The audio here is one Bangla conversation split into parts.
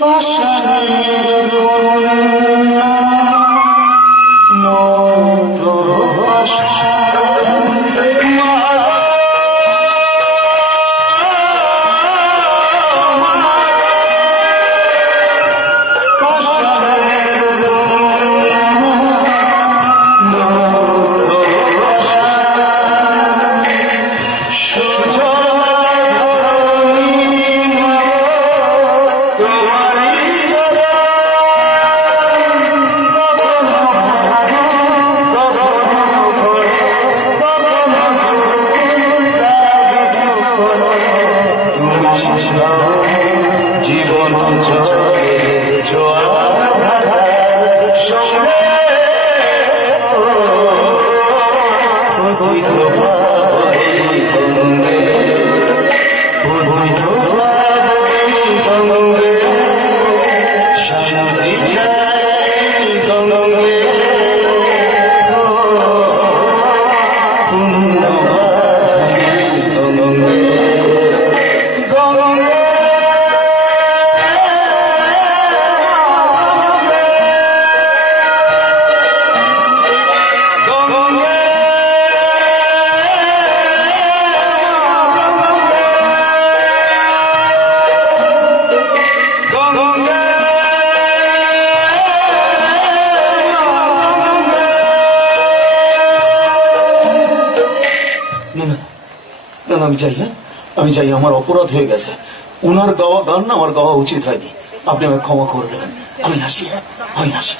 পাষাণের কন্যা নত পাষাণ জীবন আমি যাই, হ্যাঁ আমি যাই, আমার অপরাধ হয়ে গেছে। ওনার গাওয়া গান না আমার গাওয়া উচিত হয়নি, আপনি আমাকে ক্ষমা করে দেবেন। আমি আসি, আমি আসি।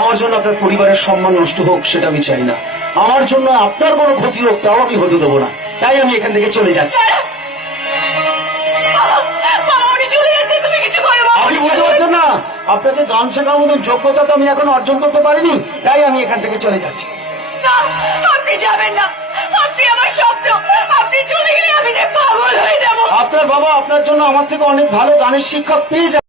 আমার জন্য আপনার পরিবারের সম্মান নষ্ট হোক সেটা আমি চাই না, আমার জন্য আপনার কোনো ক্ষতি হোক তাও আমি হতে দেবো না, তাই আমি এখান থেকে চলে যাচ্ছি। আপনি বুঝতে পারছেন না, আপনাকে গান শেখার মতো যোগ্যতা তো আমি এখন অর্জন করতে পারিনি, তাই আমি এখান থেকে চলে যাচ্ছি। আপনি যাবেন না, আপনি আমার স্বপ্ন, আপনি চলে গেলে আমি যে পাগল হয়ে যাব। আপনার বাবা আপনার জন্য আমার থেকে অনেক ভালো গানের শিক্ষক পেয়ে যাবে।